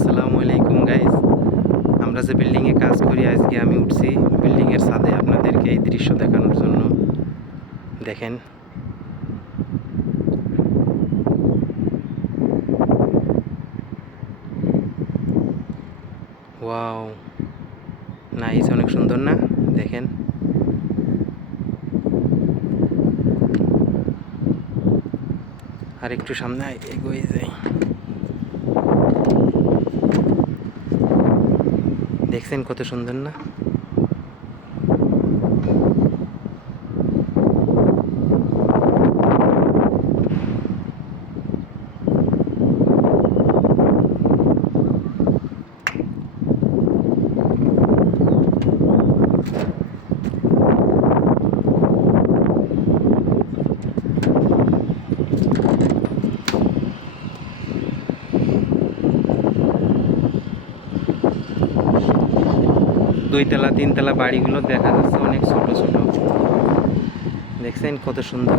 আসসালামু আলাইকুম গাইস। আমরা যে বিল্ডিংয়ে কাজ করি, আজকে আমি উঠছি বিল্ডিংয়ের ছাদে আপনাদেরকে এই দৃশ্য দেখানোর জন্য। দেখেন, ওয়াও, নাইস, অনেক সুন্দর না? দেখেন, আর একটু সামনে এগোয়ে যাই। দেখছেন কত সুন্দর না? দুইতলা তিনতলা বাড়িগুলো দেখা যাচ্ছে অনেক ছোট ছোট। দেখছেন কত সুন্দর?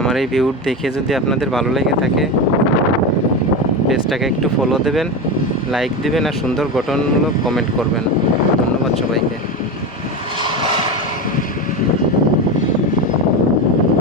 আমার এই ভিউ দেখে যদি আপনাদের ভালো লেগে থাকে, পেজটাকে একটু ফলো দেবেন, লাইক দিবেন আর সুন্দর গঠনমূলক কমেন্ট করবেন। ধন্যবাদ সবাইকে।